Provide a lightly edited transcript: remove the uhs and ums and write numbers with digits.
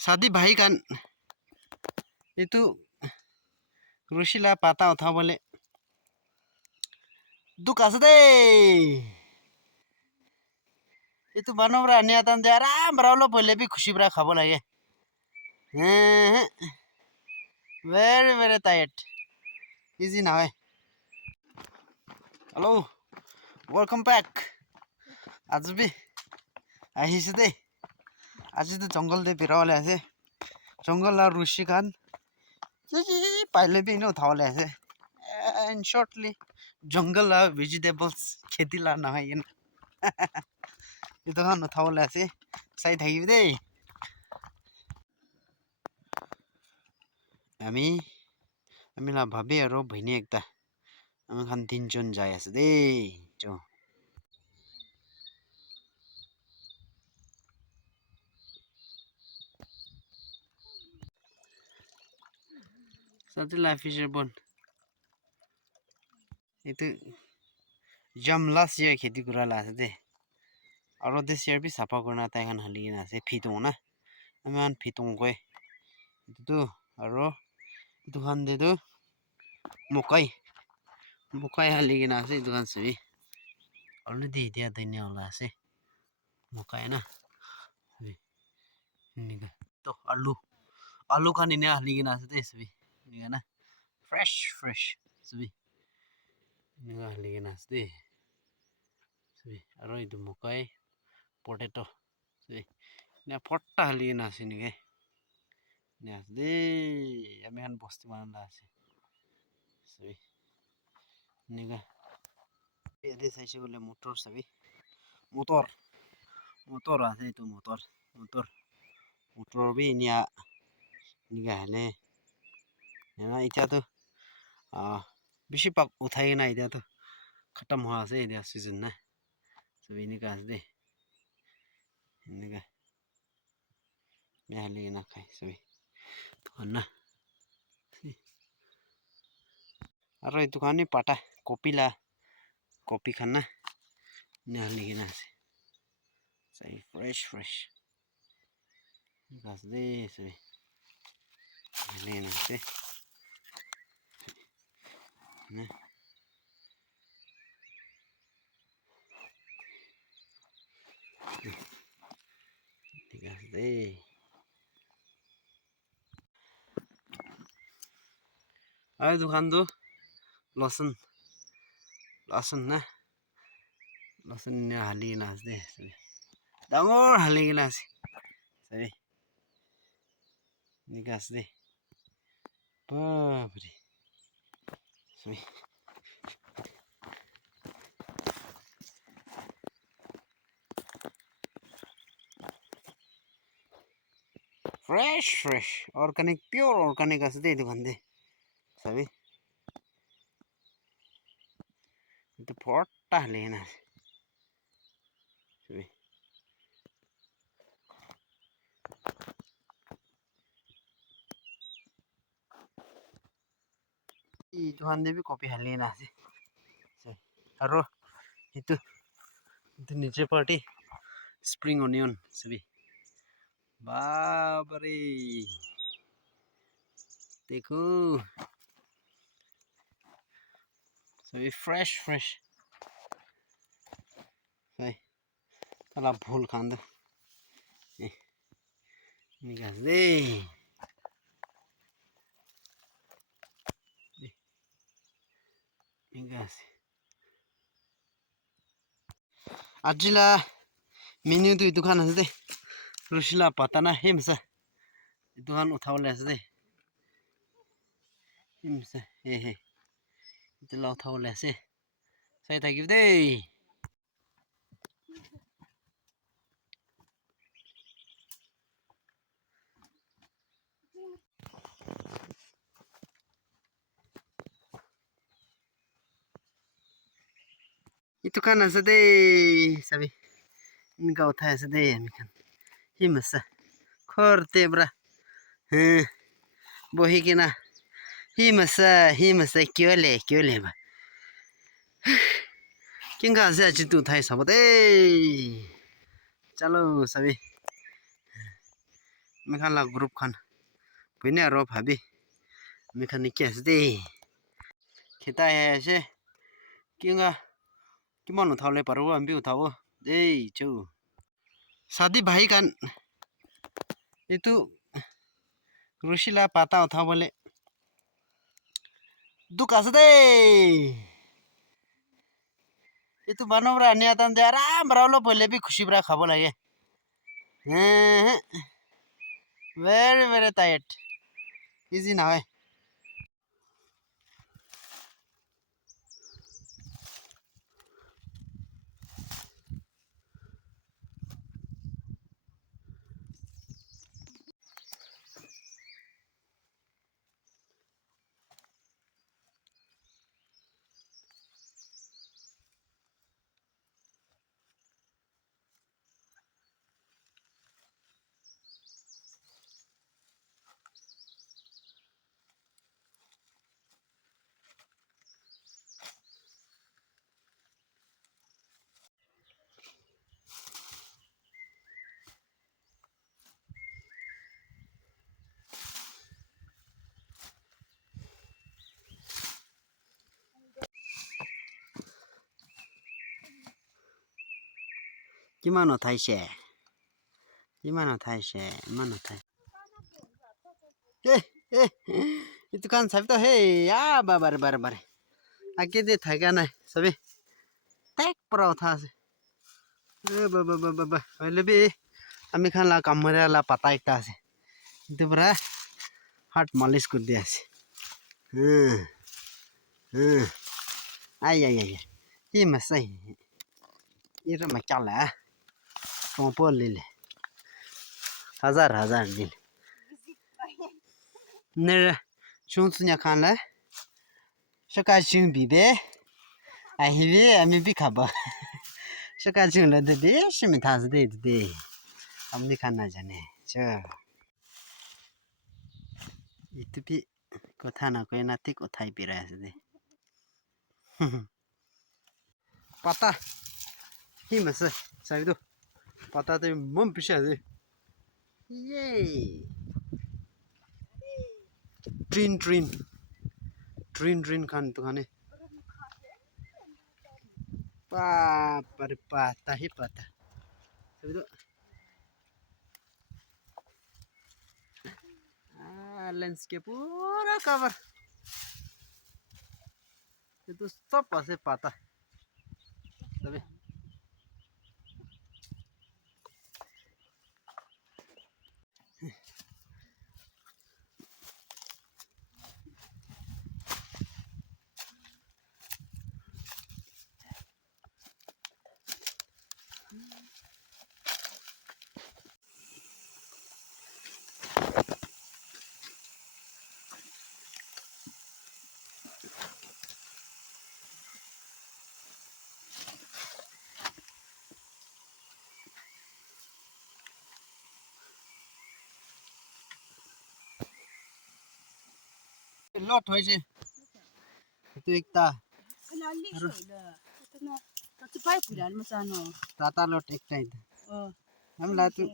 शादी भाई kan itu rusila pata utha bole duk ase deh itu banobra niatan de aram braulo pole bhi khushi bra khabo lage very very tight easy now hello welcome back आज भी আহিছে দে আজি তো জঙ্গল দে বিরালে আছে জঙ্গল আর ঋষি খান পাইলে বি নো থাওলে আছে and shortly jungle vegetables खेती ला ना है इन itu kan থাওলে আছে সাই থাকিবি দে আমি আমি না ভাবি আর ভইনি একটা আমি খান তিনজন যাই আছে দে চ সাথে লাইফ ফিশার বন itu jam last year खेती कुरा ला আছে দে আর this year বি সাফা করনা তাই খান হালি না আছে ফিতং না আমি আন ফিতং কই itu আর itu খান দে তো মকাই মকাই হালি না আছে itu খান সবি already dia dine ola ase মকাই না নিগা তো আলু আলু খান ইনে হালি না আছে দে সবি নিগা না fresh সবি নিগা হালি না আছে দে সবি আর itu মকাই potato সবি না ফট্টা হালি না আছে নিগে নে আছে দে আমি খান বস্তি বানালা আছে সবি নিগা এদে সাইছে বলে মোটর সবি motor আছে itu motor bi niya niga hane na এটা তো বেশি পাক উঠাই না এটা তো খতম হওয়া আছে এটা সিজন না সবই নিকা আছে দে নিকা মেহালি না খাই সবই তো না আর এই দোকানে পাটা কপিলা কপি খান না নেহালি না আছে সাই ফ্রেশ গাছ দে সবই নেহালি না আছে না ঠিক আছে দে আর দোকান তো লসন না লসন নেহালি না আছে দে সবই ডাঙৰ হালি না আছে সবই নিকাস দে বাপরে সবই fresh organic pure organic আছে দে দোকান দে সবই itu ফট্টা হালি না সবই এই দোকান দে বি কপি হালি না আছে আর itu নিচে পার্টি স্প্রিং অনিয়ন সবই বাবারে দেখো সবই ফ্রেশ সবই তালা ভুল খান দো নিকাস দে নিকাস আজিলা মেনু তো দোকান আছে দে রুশিলা পাতা না হেমসা দোকান উঠাবলে আছে দে হেমসা হে ইতলা উঠাবলে আছে চাই থাকিব দে itu kan আছে দে sabi ইনকা উঠাই আছে দে আমি খান হিমসা খরতে ব্রা হ্যাঁ বহি কিনা হিমসা কিয় লে বা কিংকা আছে আজি তু উঠাই চাব দে চলো সাবি Mekan la group kan. Pwede aro phabi. Mekan ni kes de. Kita hai se. Kinga. Kimano thawle paru ambi uthawo. Ei chu. Sadi bhai kan. Itu Rusila pata uthaw bole. Duk ase de. Itu banobra ania tan de aram braulo pole bi khushi bra khabo lage. Very very tight. Easy now. Gimana thai she? Gimana thai she? Mana thai? Itu kan sabi to hey ya babar babar. Ake de thai kan sabi. Tek pro tha se. Ba. Lebi ami kan la kamera la pata ekta ase. Itu bra heart malish kor dia ase. Ai. Ye masai. Ira macala. Kompo lele. Hazar lele. Nera chung sunya kan la. Shaka chung bibe. Ahibi ami bi khaba. Shaka chung la de shimi thas de. Amni kan na jane. Cha. Itu bi kotha na ko na tik othai pira ase de. Pata. Himas sabi do. Pata te mum pisha de. Yay. Trin kan tu kane. Pata hi pata. Sabi do. Landscape pura cover. Itu stop ase pata. Sabi. Lot hoy se. Itu ekta. Tata lot ekta ida. Am la tu.